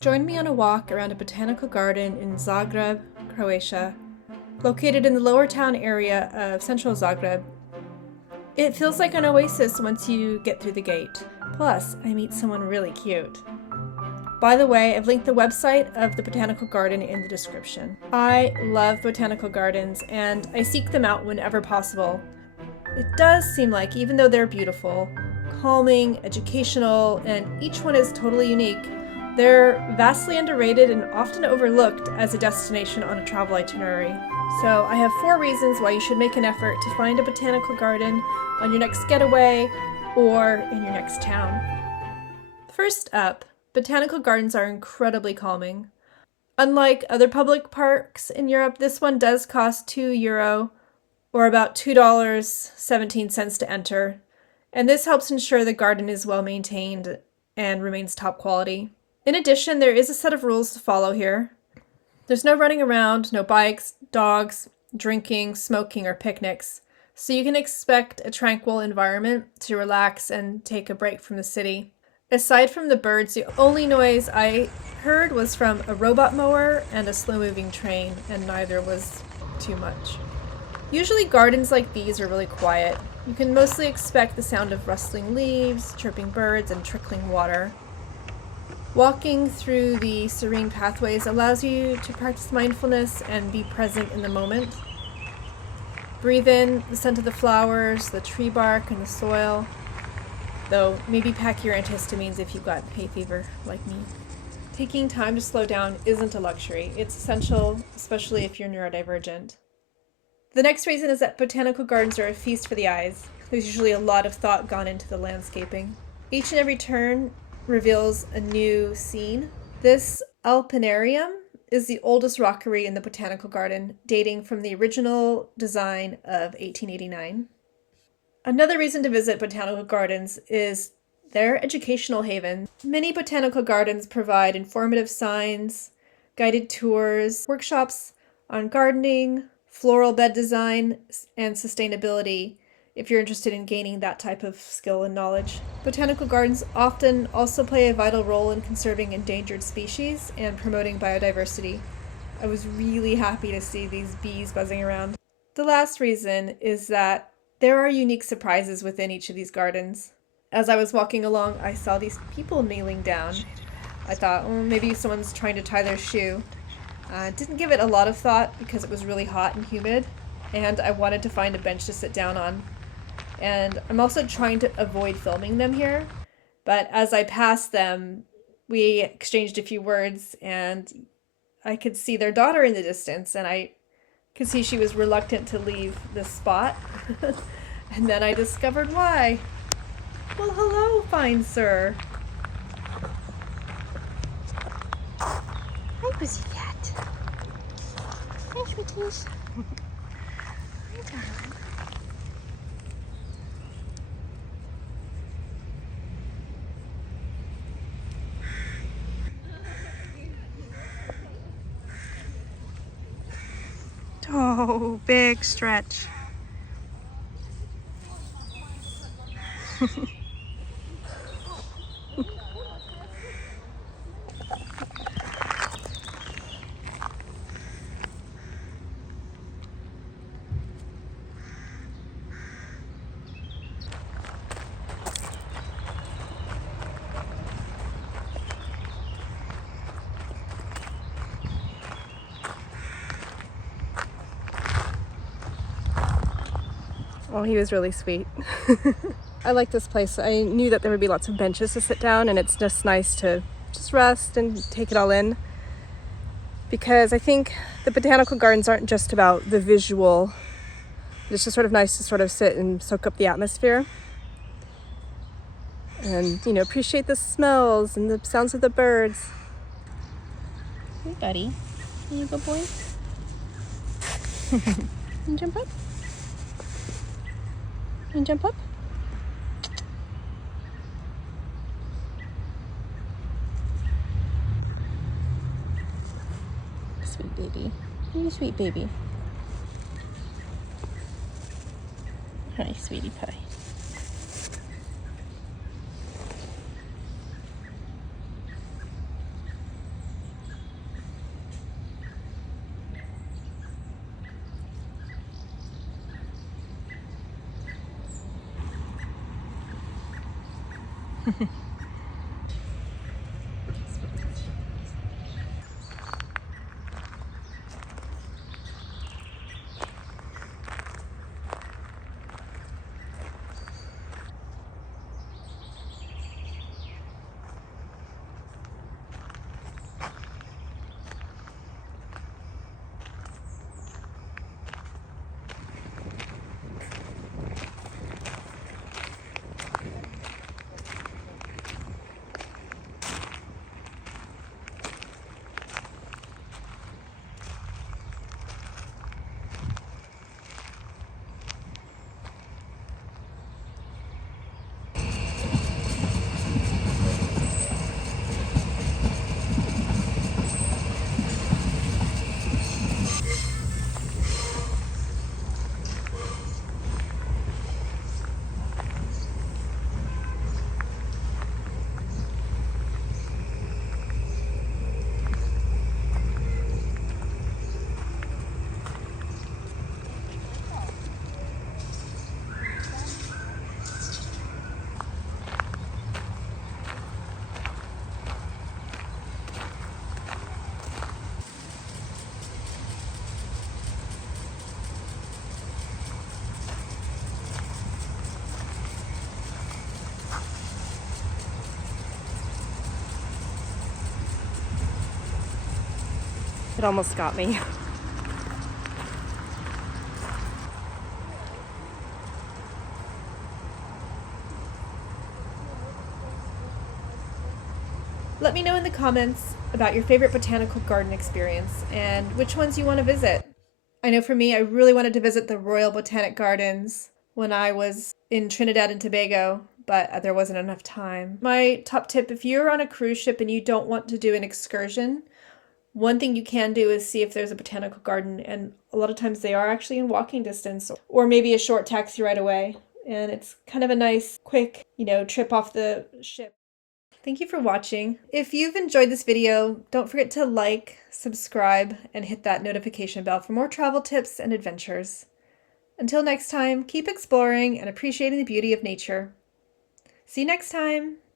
Join me on a walk around a botanical garden in Zagreb, Croatia, located in the lower town area of central Zagreb. It feels like an oasis once you get through the gate. Plus, I meet someone really cute. By the way, I've linked the website of the Botanical Garden in the description. I love botanical gardens and I seek them out whenever possible. It does seem like, even though they're beautiful, calming, educational, and each one is totally unique, they're vastly underrated and often overlooked as a destination on a travel itinerary. So I have 4 reasons why you should make an effort to find a botanical garden on your next getaway or in your next town. First up, botanical gardens are incredibly calming. Unlike other public parks in Europe, this one does cost €2 or about $2.17 to enter, and this helps ensure the garden is well maintained and remains top quality. In addition, there is a set of rules to follow here. There's no running around, no bikes, dogs, drinking, smoking, or picnics, so you can expect a tranquil environment to relax and take a break from the city. Aside from the birds, the only noise I heard was from a robot mower and a slow-moving train, and neither was too much. Usually gardens like these are really quiet. You can mostly expect the sound of rustling leaves, chirping birds, and trickling water. Walking through the serene pathways allows you to practice mindfulness and be present in the moment. Breathe in the scent of the flowers, the tree bark, and the soil. Though maybe pack your antihistamines if you've got hay fever like me. Taking time to slow down isn't a luxury. It's essential, especially if you're neurodivergent. The next reason is that botanical gardens are a feast for the eyes. There's usually a lot of thought gone into the landscaping. Each and every turn reveals a new scene. This alpinarium is the oldest rockery in the botanical garden, dating from the original design of 1889. Another reason to visit botanical gardens is their educational haven. Many botanical gardens provide informative signs, guided tours, workshops on gardening, floral bed design, and sustainability, if you're interested in gaining that type of skill and knowledge. Botanical gardens often also play a vital role in conserving endangered species and promoting biodiversity. I was really happy to see these bees buzzing around. The last reason is that there are unique surprises within each of these gardens. As I was walking along, I saw these people kneeling down. I thought, maybe someone's trying to tie their shoe. Didn't give it a lot of thought because it was really hot and humid, and I wanted to find a bench to sit down on. And I'm also trying to avoid filming them here, but as I passed them, we exchanged a few words, and I could see their daughter in the distance, and I could see she was reluctant to leave this spot. And then I discovered why. Well, hello, fine sir. Hi, pussycat. Hi, sweeties. Hi, darling. Oh, big stretch. Oh, he was really sweet. I like this place. I knew that there would be lots of benches to sit down, and it's just nice to just rest and take it all in. Because I think the botanical gardens aren't just about the visual. It's just sort of nice to sort of sit and soak up the atmosphere. And, appreciate the smells and the sounds of the birds. Hey, buddy. Are you a good boy? You jump up? You jump up? Sweet baby. You sweet baby. Hi, sweetie pie. It almost got me. Let me know in the comments about your favorite botanical garden experience and which ones you want to visit. I know for me, I really wanted to visit the Royal Botanic Gardens when I was in Trinidad and Tobago, but there wasn't enough time. My top tip, if you're on a cruise ship and you don't want to do an excursion, one thing you can do is see if there's a botanical garden, and a lot of times they are actually in walking distance or maybe a short taxi right away. And it's kind of a nice, quick, trip off the ship. Thank you for watching. If you've enjoyed this video, don't forget to like, subscribe, and hit that notification bell for more travel tips and adventures. Until next time, keep exploring and appreciating the beauty of nature. See you next time!